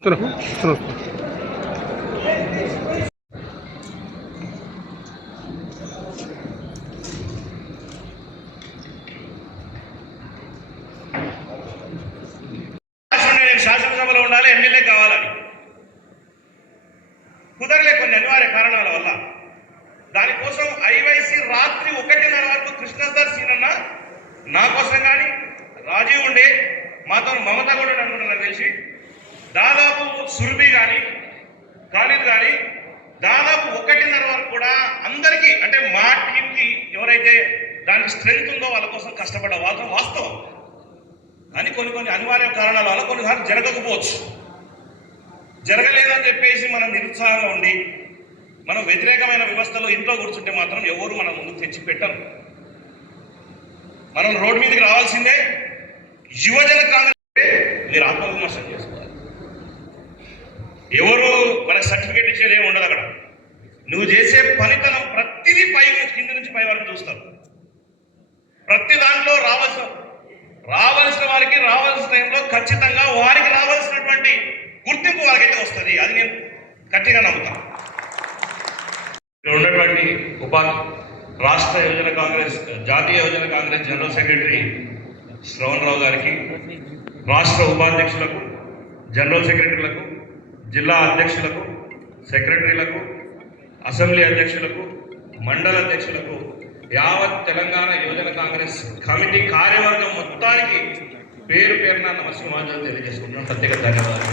శాసనసభలో ఉండాలి, ఎమ్మెల్యే కావాలని కుదరలే కొన్ని అనివార్య కారణాల వల్ల. దానికోసం ఐవైసీ రాత్రి 1:30 వరకు కృష్ణసార్ సీనన్న నా కోసం కానీ, రాజీవ్ ఉండే మాతో మమత కూడా అనుకుంటున్నారు తెలిసి, దాదాపు సురభి కానీ ఖాళీద్ కానీ దాదాపు 1:30 వరకు కూడా అందరికీ, అంటే మా టీంకి ఎవరైతే దానికి స్ట్రెంగ్త్ ఉందో వాళ్ళ కోసం కష్టపడ్డ వాళ్ళ వాస్తవం. కానీ కొన్ని అనివార్య కారణాల వల్ల కొన్నిసార్లు జరగకపోవచ్చు. జరగలేదని చెప్పేసి మనం నిరుత్సాహంగా ఉండి మనం వ్యతిరేకమైన వ్యవస్థలో ఇంట్లో కూర్చుంటే మాత్రం ఎవరు మనం ముందుకు తెచ్చి పెట్టరు. మనం రోడ్డు మీదకి రావాల్సిందే. యువజన కాంగ్రెస్ మీరు ఆత్మవిమర్శనం చేసుకోవాలి. ఎవరు మనకు సర్టిఫికేట్ ఇచ్చేది ఏమి ఉండదు అక్కడ. నువ్వు చేసే పనితనం ప్రతిదీ కింద నుంచి పై వరకు చూస్తారు. ప్రతి దాంట్లో రావాల్సిన వారికి రావాల్సిన టైంలో ఖచ్చితంగా వారికి రావాల్సినటువంటి గుర్తింపు వారికైతే వస్తుంది. అది నేను గట్టిగా నమ్ముతాను. ఇక్కడ ఉన్నటువంటి రాష్ట్ర యువజన కాంగ్రెస్, జాతీయ యువజన కాంగ్రెస్ జనరల్ సెక్రటరీ శ్రవణ్ రావు గారికి, రాష్ట్ర ఉపాధ్యక్షులకు, జనరల్ సెక్రటరీలకు, జిల్లా అధ్యక్షులకు, సెక్రటరీలకు, అసెంబ్లీ అధ్యక్షులకు, మండల అధ్యక్షులకు, యావత్ తెలంగాణ యువజన కాంగ్రెస్ కమిటీ కార్యవర్గం మొత్తానికి పేరు పేరున నమస్కారాలు తెలియజేసుకుంటున్నాను. ప్రత్యేక ధన్యవాదాలు.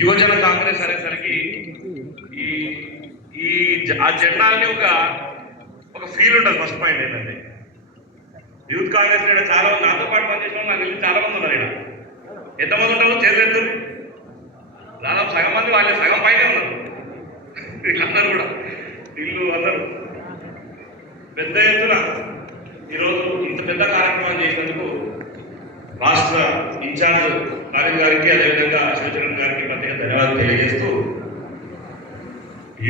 యువజన కాంగ్రెస్ అనేసరికి ఆ జెండాలని ఒక ఫీల్ ఉంటుంది. ఫస్ట్ పాయింట్ ఏంటంటే యూత్ కాంగ్రెస్ చాలా మంది నాతో పాటు పనిచేసిన నాకు తెలిసి చాలా మంది ఉన్నారు. ఇక్కడ ఎంతమంది ఉంటారో చేతులు దాదాపు సగం మంది వాళ్ళే, సగం పైన ఉన్నారు. వీళ్ళందరూ కూడా అందరూ పెద్ద ఎత్తున ఈరోజు ఇంత పెద్ద కార్యక్రమం చేసినందుకు రాష్ట్ర ఇన్ఛార్జ్ ఖాళీద్ గారికి, అదేవిధంగా శివచరణ్ గారికి ప్రత్యేక ధన్యవాదాలు తెలియజేస్తూ,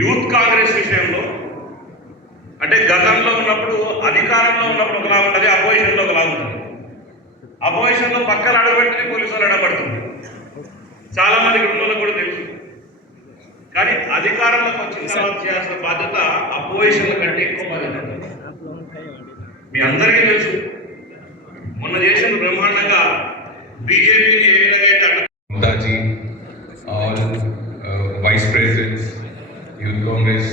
యూత్ కాంగ్రెస్ విషయంలో అంటే గతంలో ఉన్నప్పుడు అధికారంలో ఉన్నప్పుడు ఒకలా ఉంటుంది, అపోజిషన్లో ఒకలా ఉంటుంది. అపోజిషన్లో పక్కన అడగబెట్టి పోలీసులు అడగబడుతుంది. చాలా మందికి ఉన్నోళ్ళకు కూడా తెలుసు. కానీ అధికారంలోకి వచ్చిన తర్వాత చేయాల్సిన బాధ్యత అపోజిషన్ల కంటే ఎక్కువ బాధ్యత. మీ అందరికీ తెలుసు, మొన్న చేసిన బ్రహ్మాండంగా బీజేపీని ఏ విధంగా जी और vice presidents youth Congress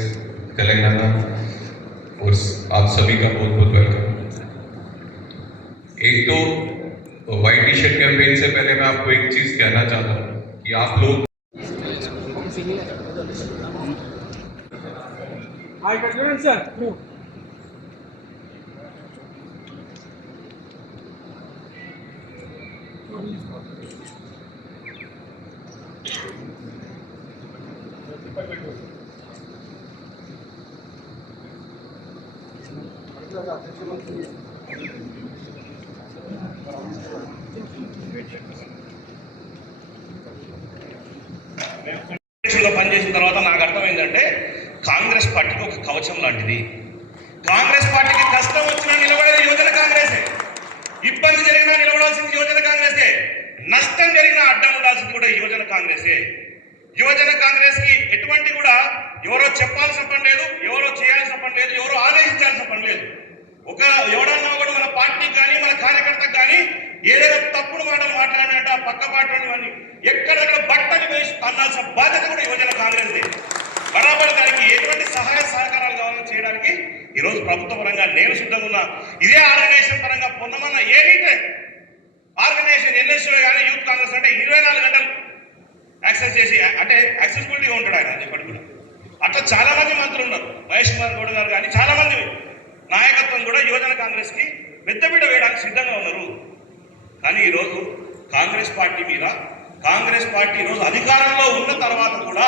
Telangana और आप सभी का बहुत बहुत वेलकम। एक तो वाइट टी शर्ट कैंपेन से पहले मैं आपको एक चीज़ कहना चाहता हूँ कि आप लोग పనిచేసిన తర్వాత నాకు అర్థమైందంటే కాంగ్రెస్ పార్టీకి ఒక కవచం లాంటిది. కాంగ్రెస్ పార్టీకి కష్టం వచ్చినా నిలబడేది యువజన కాంగ్రెసే. ఇబ్బంది జరిగినా నిలబడాల్సింది యువజన కాంగ్రెసే. నష్టం జరిగినా అడ్డం ఉండాల్సింది కూడా యువజన కాంగ్రెసే. యువజన కాంగ్రెస్ కి ఎటువంటి కూడా ఎవరో చెప్పాల్సిన పని లేదు, ఎవరో చేయాల్సిన పని లేదు, ఎవరో ఆదేశించాల్సిన పని లేదు. ఎవడన్నా కూడా మన పార్టీకి కానీ మన కార్యకర్తకు కానీ ఏదైనా తప్పుడు మాటలు మాట్లాడినట్టు ఆ పక్క పాటలు ఎక్కడెక్కడ బట్టలు వేసి తన్నాల్సిన బాధ్యత కూడా యువజన కాంగ్రెస్. బరాబర్ దానికి ఎటువంటి సహాయ సహకారాలు కావాలో చేయడానికి ఈరోజు ప్రభుత్వ పరంగా నేను సిద్ధంగా ఉన్నా. ఇదే ఆర్గనైజేషన్ పరంగా పొందమన్న ఏదైతే ఆర్గనైజేషన్ ఎన్ఎస్ఓ కానీ యూత్ కాంగ్రెస్ అంటే 24 గంటలు యాక్సెస్ చేసి అంటే యాక్సెసిబిలిటీగా ఉంటాడు ఆయన. ఎప్పటి కూడా అట్లా చాలా మంది మంత్రులు ఉన్నారు. మహేష్ కుమార్ గౌడ్ గారు కానీ చాలా మంది నాయకత్వం కూడా యువజన కాంగ్రెస్ కి పెద్దపీట వేయడానికి సిద్ధంగా ఉన్నారు. కానీ ఈరోజు కాంగ్రెస్ పార్టీ మీద, కాంగ్రెస్ పార్టీ ఈరోజు అధికారంలో ఉన్న తర్వాత కూడా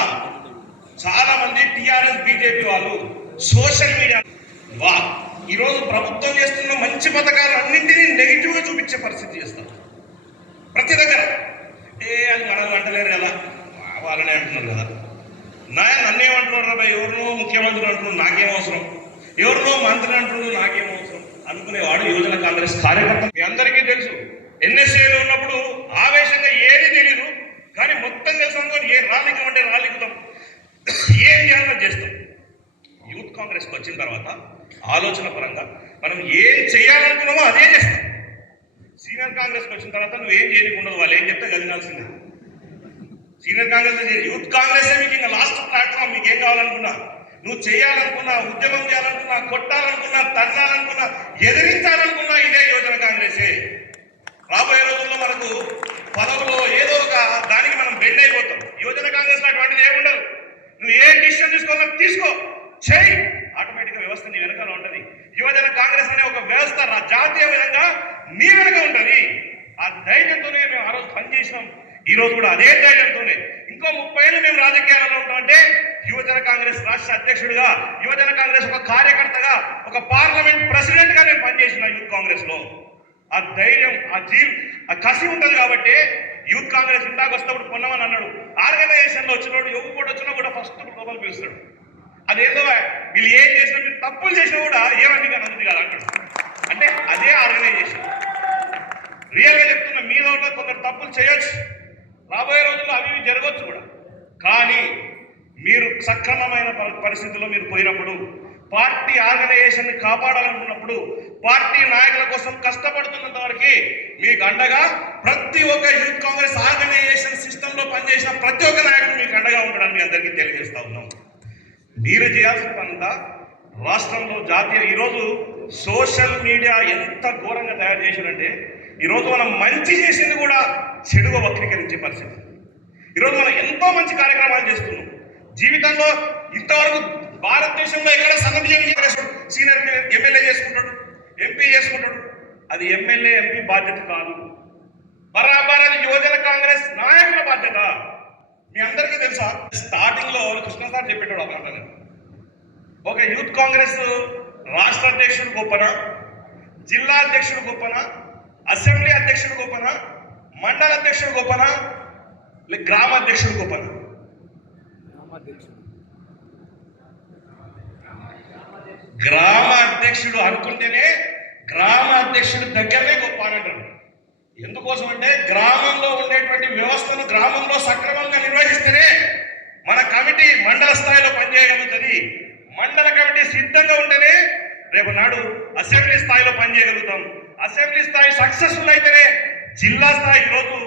చాలా మంది టీఆర్ఎస్ బీజేపీ వాళ్ళు సోషల్ మీడియా ఈరోజు ప్రభుత్వం చేస్తున్న మంచి పథకాలు అన్నింటినీ నెగిటివ్గా చూపించే పరిస్థితి చేస్తారు. ప్రతి దగ్గర అది మనల్ని అంటలేరు కదా, వాళ్ళనే అంటున్నారు కదా. నన్నేమంటున్నారు రా, ఎవరినో ముఖ్యమంత్రి అంటున్నారు నాకేం అవసరం, ఎవరినో మంత్రి అంటున్నారు నాకేం అవసరం అనుకునేవాడు యువజన కాంగ్రెస్ కార్యకర్త. మీ అందరికీ తెలుసు ఎన్ఎస్ఏలో ఉన్నప్పుడు ఆవేశంగా ఏది తెలీదు, కానీ మొత్తం తెలుసు అనుకోని ఏ రాలికం అంటే రాలికుతాం, ఏం చేయాలో చేస్తాం. యూత్ కాంగ్రెస్కి వచ్చిన తర్వాత ఆలోచన పరంగా మనం ఏం చేయాలనుకున్నామో అదే చేస్తాం. సీనియర్ కాంగ్రెస్కి వచ్చిన తర్వాత నువ్వు ఏం చేయకుండా వాళ్ళు ఏం చెప్తే గదినాల్సిందే. సీనియర్ కాంగ్రెస్ యూత్ కాంగ్రెస్ మీకు ఇంకా లాస్ట్ ప్లాట్ఫామ్. మీకు ఏం కావాలనుకున్నా, నువ్వు చేయాలనుకున్నా, ఉద్యమం చేయాలనుకున్నా, కొట్టాలనుకున్నా, తన్నాలనుకున్నా, ఎదిరించాలనుకున్నా ఇదే యువజన కాంగ్రెసే. రాబోయే రోజుల్లో మనకు పదవులో ఏదో ఒక దానికి మనం బెండ్ అయిపోతాం. యువజన కాంగ్రెస్ అటువంటిది ఏముండదు. నువ్వు ఏ డిసిషన్ తీసుకోవాలో తీసుకో, చేయి, ఆటోమేటిక్గా వ్యవస్థ నీ వెనకాల ఉంటుంది. యువజన కాంగ్రెస్ అనే ఒక వ్యవస్థ జాతీయ విధంగా నీ వెనక ఉంటుంది. ఆ ధైర్యంతోనే మేము ఆ రోజు పనిచేసినాం. ఈ రోజు కూడా అదే ధైర్యంతోనే ఇంకో 30 ఏళ్ళు మేము రాజకీయాలలో ఉంటామంటే యువజన కాంగ్రెస్ రాష్ట్ర అధ్యక్షుడిగా, యువజన కాంగ్రెస్ ఒక కార్యకర్తగా, ఒక పార్లమెంట్ ప్రెసిడెంట్ గా నేను పనిచేసిన యూత్ కాంగ్రెస్ లో. ఆ ధైర్యం, ఆ కసి ఉంటుంది కాబట్టి యూత్ కాంగ్రెస్ ఇందాక వస్తున్నప్పుడు పొన్నమని అన్నాడు, ఆర్గనైజేషన్ లో వచ్చినప్పుడు ఎవరు కూడా వచ్చినా కూడా ఫస్ట్ లోపల పిలుస్తాడు. అదేదో వీళ్ళు ఏం చేసినా, మీరు తప్పులు చేసినా కూడా ఏమంది కానీ అందుది కాదు అంటాడు. అంటే అదే ఆర్గనైజేషన్. రియల్గా చెప్తున్నా, మీలో ఉన్న కొందరు తప్పులు చేయొచ్చు, రాబోయే రోజుల్లో అవి జరగవచ్చు కూడా. కానీ మీరు సక్రమమైన పరిస్థితుల్లో మీరు పోయినప్పుడు, పార్టీ ఆర్గనైజేషన్ కాపాడాలనుకున్నప్పుడు, పార్టీ నాయకుల కోసం కష్టపడుతున్నంత వరకు మీకు అండగా ప్రతి ఒక్క యూత్ కాంగ్రెస్ ఆర్గనైజేషన్ సిస్టమ్ లో పనిచేసిన ప్రతి ఒక్క నాయకుడు మీకు అండగా ఉండడానికి మీ అందరికీ తెలియజేస్తా ఉన్నాం. మీరు చేయాల్సిన పనంతా రాష్ట్రంలో జాతీయ ఈరోజు సోషల్ మీడియా ఎంత ఘోరంగా తయారు చేశారంటే, ఈరోజు మనం మంచి చేసింది కూడా చెడుగా వక్రీకరించే పరిస్థితి. ఈరోజు మనం ఎంతో మంచి కార్యక్రమాలు చేస్తున్నాం. జీవితంలో ఇంతవరకు భారతదేశంలో ఎక్కడ సన్నద్ధి సీనియర్ ఎమ్మెల్యే చేసుకుంటాడు, ఎంపీ చేసుకుంటాడు. అది ఎమ్మెల్యే ఎంపీ బాధ్యత కాదు, బరాబర్ అది యువజన కాంగ్రెస్ నాయకుల బాధ్యత. మీ అందరికీ తెలుసా, స్టార్టింగ్ లో కృష్ణ సార్ చెప్పేటాడు ఒక మాట, ఒక యూత్ కాంగ్రెస్ రాష్ట్ర అధ్యక్షుడు గొప్పన, జిల్లా అధ్యక్షుడు గొప్పన, అసెంబ్లీ అధ్యక్షుడు గొప్పన, మండల అధ్యక్షుడు గొప్పన, గ్రామ అధ్యక్షుడు గొప్పన? గ్రామ అధ్యక్షుడు అనుకుంటేనే గ్రామ అధ్యక్షుడు దగ్గరనే గొప్ప అని అంటారు. ఎందుకోసం అంటే గ్రామంలో ఉండేటువంటి వ్యవస్థను గ్రామంలో సక్రమంగా నిర్వహిస్తేనే మన కమిటీ మండల స్థాయిలో పనిచేయగలుగుతుంది. మండల కమిటీ సిద్ధంగా ఉంటేనే రేపు నాడు అసెంబ్లీ స్థాయిలో పనిచేయగలుగుతాం. అసెంబ్లీ స్థాయి సక్సెస్ఫుల్ అయితేనే జిల్లా స్థాయి ఈరోజు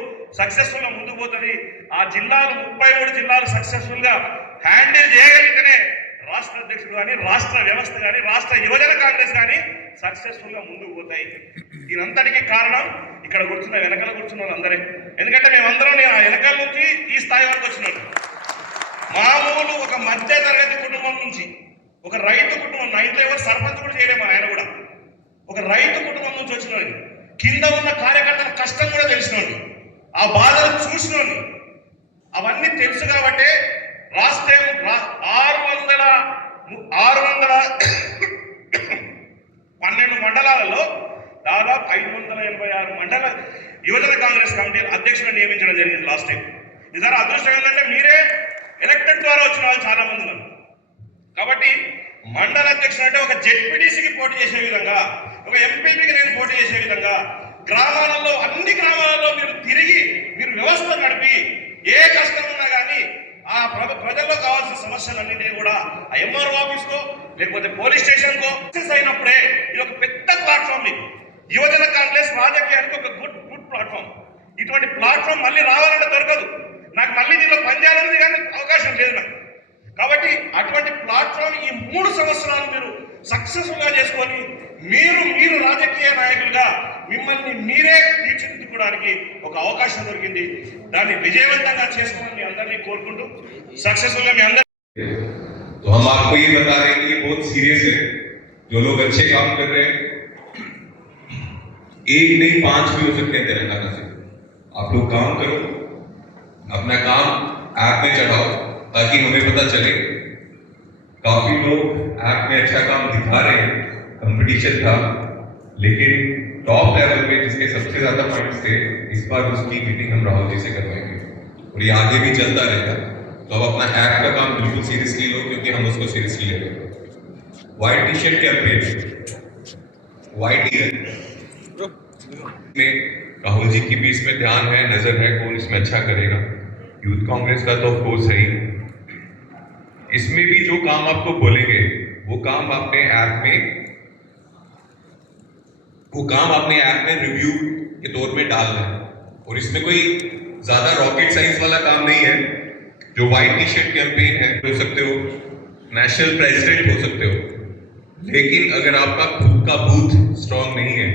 సక్సెస్ఫుల్ గా ముందుకు పోతుంది. ఆ జిల్లాలు 33 జిల్లాలు సక్సెస్ఫుల్ గా హ్యాండిల్ చేయగలిగితేనే రాష్ట్ర అధ్యక్షుడు కానీ, రాష్ట్ర వ్యవస్థ కానీ, రాష్ట్ర యువజన కాంగ్రెస్ కానీ సక్సెస్ఫుల్ గా ముందుకు పోతాయి. దీనంతటికీ కారణం ఇక్కడ కూర్చున్న వెనకాల కూర్చున్న వాళ్ళందరే. ఎందుకంటే మేమందరం ఆ వెనకాల నుంచి ఈ స్థాయి వరకు వచ్చినాడు. మామూలు ఒక మధ్య తరగతి కుటుంబం నుంచి, ఒక రైతు కుటుంబం, నా ఇంట్లో ఎవరు సర్పంచ్ కూడా చేయలేము, ఆయన కూడా ఒక రైతు కుటుంబం నుంచి వచ్చినోడి, కింద ఉన్న కార్యకర్తల కష్టం కూడా తెలిసినోడి, ఆ బాధలు చూసినోడి, అవన్నీ తెలుసు కాబట్టి రాష్ట్రం 612 మండలాలలో దాదాపు 586 మండల యువజన కాంగ్రెస్ కమిటీ అధ్యక్షులను నియమించడం జరిగింది లాస్ట్ టైం. ఈసారి అదృష్టం ఏంటంటే మీరే ఎలక్టెడ్ ద్వారా వచ్చిన వాళ్ళు చాలా మంది ఉన్నారు. కాబట్టి మండల అధ్యక్షుడు అంటే ఒక జెడ్పీటీసీకి పోటీ చేసే విధంగా, ఒక ఎంపీపీకి నేను పోటీ చేసే విధంగా గ్రామాలలో, అన్ని గ్రామాలలో మీరు తిరిగి మీరు వ్యవస్థ నడిపి ఏ కష్టం ఉన్నా కానీ ఆ ప్రజల్లో కావాల్సిన సమస్యలన్నింటినీ కూడా ఆ ఎంఆర్ఓ ఆఫీస్కో లేకపోతే పోలీస్ స్టేషన్కో సక్సెస్ అయినప్పుడే ఇది ఒక పెద్ద ప్లాట్ఫామ్. మీకు యువజన కాంగ్రెస్ రాజకీయానికి ఒక గుడ్ ప్లాట్ఫామ్. ఇటువంటి ప్లాట్ఫామ్ మళ్ళీ రావాలంటే దొరకదు. నాకు మళ్ళీ దీనిలో పనిచేయాలనేది కానీ అవకాశం లేదు నాకు. కాబట్టి అటువంటి ప్లాట్ఫామ్ ఈ 3 సంవత్సరాలు మీరు సక్సెస్ఫుల్ గా చేసుకొని మీరు రాజకీయ నాయకులుగా మిమ్మల్ని మీరే తీర్చిదిద్దుకోవడానికి ఒక అవకాశం దొరికింది. దాన్ని విజయవంతంగా చేసుకోవాలని మీ అందరినీ కోరుకుంటూ సక్సెస్ఫుల్ గా మీ అందరూ. तो हम आपको ये बता रहे हैं कि ये बहुत सीरियस है. जो लोग अच्छे काम कर रहे हैं, 1 नहीं 5 भी हो सकते हैं तेलंगाना से. आप लोग काम करो, अपना काम ऐप में चढ़ाओ ताकि हमें पता चले. काफी लोग ऐप में अच्छा काम दिखा रहे हैं, कंपटीशन था, लेकिन टॉप लेवल पे जिसके सबसे ज्यादा पॉइंट्स थे, इस बार उसकी मीटिंग हम राहुल जी से करवाएंगे और ये आगे भी चलता रहेगा. तो अब अपना ऐप का काम बिल्कुल सीरियसली लो, क्योंकि हम उसको सीरियसली ले रहे हैं. White T shirt campaign, white में राहुल जी की भी इसमें ध्यान है, नजर है, कौन इसमें अच्छा करेगा। यूथ कांग्रेस का तो ऑफ कोर्स है ही। इसमें भी जो काम आपको बोलेंगे वो काम आपने ऐप में रिव्यू के तौर में डालना है। और इसमें कोई ज्यादा रॉकेट साइंस वाला काम नहीं है। जो व्हाइट टी शर्ट कैंपेन है, हो सकते हो नेशनल प्रेसिडेंट हो सकते हो, लेकिन अगर आपका खुद का बूथ स्ट्रांग नहीं है,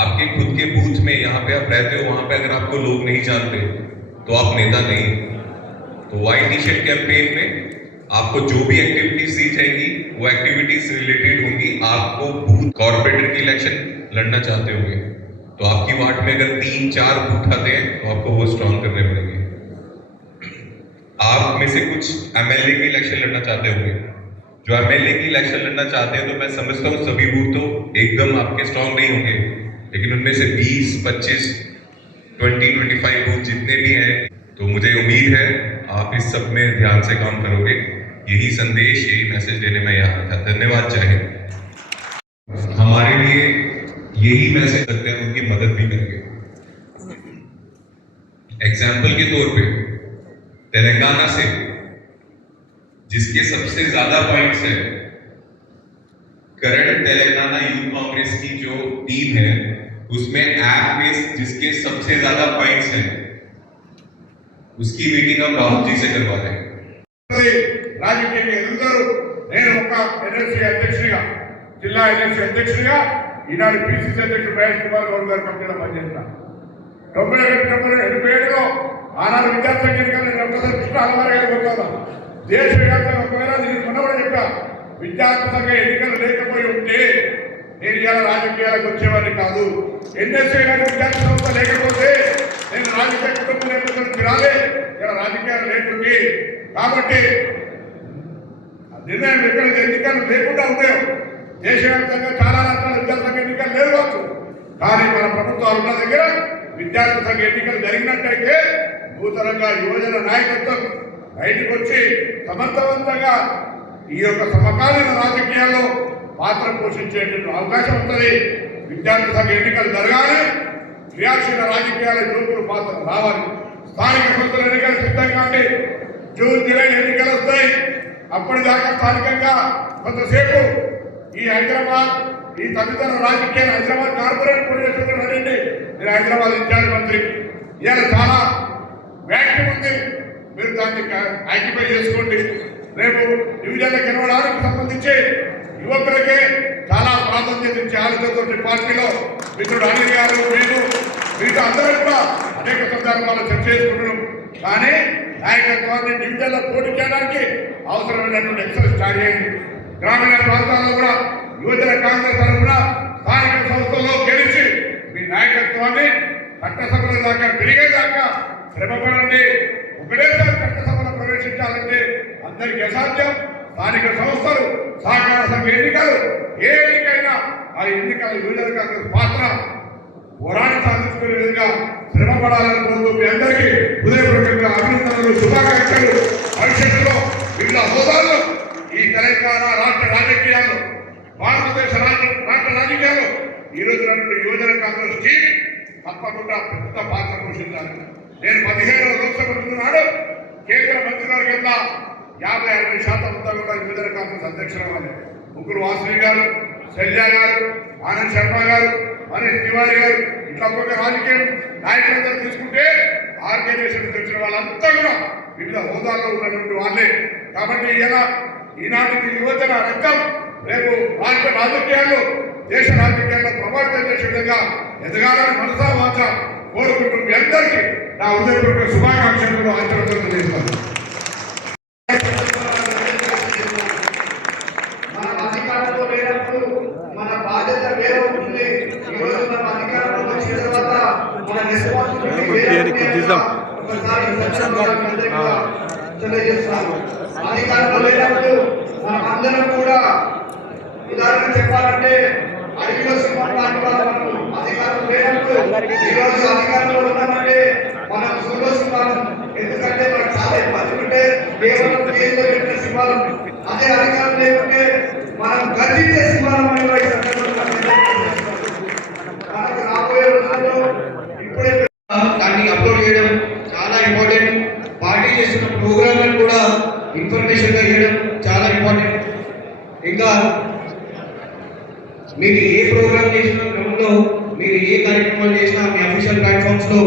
आपके खुद के बूथ में यहाँ पे आप रहते हो, वहां पे अगर आपको लोग नहीं जानते तो आप नेता नहीं। तो व्हाइट टी शर्ट कैंपेन में आपको जो भी एक्टिविटीज दी जाएंगी वो एक्टिविटीज रिलेटेड होंगी। आपको बूथ कॉर्पोरेटर की इलेक्शन लड़ना चाहते होंगे तो आपकी वार्ड में अगर 3-4 बूथ आते हैं तो आपको वो स्ट्रांग करने पड़ेंगे। आप में से कुछ एमएलए की इलेक्शन लड़ना चाहते होंगे। जो एमएलए की इलेक्शन लड़ना चाहते हैं तो मैं समझता हूँ सभी बूथ तो एकदम आपके स्ट्रांग नहीं होंगे, लेकिन उनमें से 20, 25, 20, 25 बूथ जितने भी हैं, तो मुझे उम्मीद है आप इस सब में ध्यान से काम करोगे। यही संदेश, यही मैसेज देने में यहाँ था। धन्यवाद। जय हिंद। हमारे लिए यही मैसेज करते हैं, उनकी मदद भी करेंगे। एग्जाम्पल के तौर पे तेलंगाना से जिसके सबसे ज्यादा पॉइंट्स हैं, करंट तेलंगाना यूथ कांग्रेस की जो टीम है उसमें ऐप में जिसके सबसे ज्यादा पॉइंट्स हैं उसकी मीटिंग हम राहुल जी से करवा रहे हैं। రాజకీయ ఎదుగుతారు। నేను ఒక ఎన్ఎస్సీ అధ్యక్షుడిగా, జిల్లా ఎన్ఎస్సీ అధ్యక్షుడిగా, ఈనాడు పిసిసి అధ్యక్షుడు మహేష్ కుమార్ గౌడ్ గారి కమిటీలో పనిచేస్తున్నాను. 1987లో ఆనాడు విద్యార్థి ఎన్నికలు ప్రొఫెసర్ కృష్ణ అలవారి గారు కోరుతున్నాను. దేశవ్యాప్తంగా ఒకవేళ నేను మొన్న చెప్పా, విద్యార్థి సంఘ ఎన్నికలు లేకపోయి ఉంటే నేను ఇలా రాజకీయాలకు వచ్చేవాడిని కాదు. ఎన్ఎస్సీ గారి విద్యార్థి సంస్థ లేకపోతే నేను రాజకీయ కుటుంబ నేపథ్యానికి రాలే, ఇలా రాజకీయాలు లేకుంటే. కాబట్టి నిర్ణయం ఎక్కడ ఎన్నికలు లేకుండా ఉన్నాయో, దేశవ్యాప్తంగా చాలా రాష్ట్రాల విద్యార్థి సంఘ ఎన్నికలు లేవు కావచ్చు, కానీ మన ప్రభుత్వాలు ఉన్న దగ్గర విద్యార్థి సంఘ ఎన్నికలు జరిగినట్టయితే నూతనంగా యువజన నాయకత్వం బయటకు వచ్చి సమర్థవంతంగా ఈ యొక్క సమకాలీన రాజకీయాల్లో పాత్ర పోషించేటువంటి అవకాశం ఉంటుంది. విద్యార్థి సంఘ ఎన్నికలు జరగాలి, క్రియాశీల రాజకీయాల యువకులు పాత్ర రావాలి. స్థానిక సంస్థల ఎన్నికలు సిద్ధంగా ఉండి జూన్, జూలై ఎన్నికలు వస్తాయి. అప్పటిదాకా స్థానికంగా కొంతసేపు ఈ హైదరాబాద్, ఈ తదితర రాజకీయాలు, హైదరాబాద్ కార్పొరేట్ పొలిటిక్స్ నడండి. నేను హైదరాబాద్ ఇన్ఛార్జ్ మంత్రి. ఇవాళ చాలా వ్యాఖ్యం ఉంది, మీరు దాన్ని యాక్టిఫై చేసుకోండి. రేపు డివిజన్లకు గెలవడానికి సంబంధించి యువకులకే చాలా ప్రాధాన్యత ఇచ్చే ఆలోచనతో పార్టీలో మిత్రుడు అనిల్ గారు, మీతో అందరూ కూడా అనేక సందర్భాలు చర్చ చేసుకుంటున్నాం. కానీ నాయకత్వాన్ని డివిజన్లో పోటీ చేయడానికి అవసరమైనటువంటి ఎక్సర్సైజ్ స్టార్ట్ చేయండి. గ్రామీణ ప్రాంతాల్లో కూడా యువజన కాంగ్రెస్ తరఫున స్థానిక సంస్థల్లో గెలిచి మీ నాయకత్వాన్ని చట్టసభల దాకా పెరిగేదాకా శ్రమపడండి. ఒకటేసారి చట్టసభలో ప్రవేశించాలంటే అందరికీ అసాధ్యం. స్థానిక సంస్థలు, సహకార సంఘ ఎన్నికలు, ఏ ఎన్నికైనా ఆ ఎన్నికల యువజన కాంగ్రెస్ పాత్ర పోరాటం సాధించుకునే విధంగా శ్రమపడాలని కోరుతూ మీ అందరికీ హృదయపూర్వకంగా అభినందనలు, శుభాకాంక్షలు. భవిష్యత్తులో వీళ్ళ హోదాల్లో ఈ తెలంగాణ రాష్ట్ర రాజకీయాల్లో, భారతదేశ రాష్ట్ర రాజకీయాల్లో ఈ రోజు యువజన కాంగ్రెస్ టీం తప్పకుండా పెద్ద పాత్ర పోషించాలి. నేను 17వ లోక్సభ నాడు కేంద్ర మంత్రిగారి కింద 50-60% అంతా కూడా యువజన కాంగ్రెస్ అధ్యక్షులు అవ్వాలి. ముగ్గురు వాసవి గారు, శల్య గారు, ఆనంద్ శర్మ గారు, మనీష్ తివారీ గారు, ఇట్లా ఒక్కొక్క రాజకీయ నాయకులందరూ తీసుకుంటే ఆర్గనైజేషన్ తెచ్చిన వాళ్ళంతా కూడా వివిధ హోదాల్లో ఉన్నటువంటి వాళ్ళే. కాబట్టి ఇలా ఈనాటికి యువజన రక్తం రేపు రాష్ట్ర రాజకీయాల్లో, దేశ రాజకీయాల్లో ప్రభావితం చేసే విధంగా ఎదగాలని మనసా వాచ కోరుకుంటూ మీ అందరికీ నా హృదయపూర్వక శుభాకాంక్షలు ఆశీర్వాదాలు చేస్తాను. మన అధికారంలో లేనప్పుడు మన బాధ్యత వేరే ఉంటుంది. ఈ రోజు మన అధికారంలో వచ్చిన తర్వాత మన రెస్పాన్సిబిలిటీ తెలియజేస్తాను. అధికారంలో లేనప్పుడు మనం అందరం కూడా, ఉదాహరణ చెప్పాలంటే అడవిలో సింహం లాంటి వాళ్ళు. అధికారం లేనప్పుడు ఈరోజు అధికారంలో ఉన్నామంటే మనం సూలో సింహాలం. ఎందుకంటే మనకు చాలా ఇబ్బంది ఉంటే కేవలం కేంద్ర పెట్టిన సింహాలం. అదే అధికారం లేకుంటే మనం గర్జించే సింహాలం అని మనకు రాబోయే రోజుల్లో అప్లోడ్ చేయడం చాలా ఇంపార్టెంట్. పార్టీ చేస్తున్న ప్రోగ్రాంలను కూడా ఇన్ఫర్మేషన్గా చేయడం చాలా ఇంపార్టెంట్. ఇంకా మీరు ఏ ప్రోగ్రామ్ చేసినా గ్రౌండ్లో మీరు ఏ కార్యక్రమాలు చేసినా మీ అఫీషియల్ ప్లాట్ఫామ్స్లో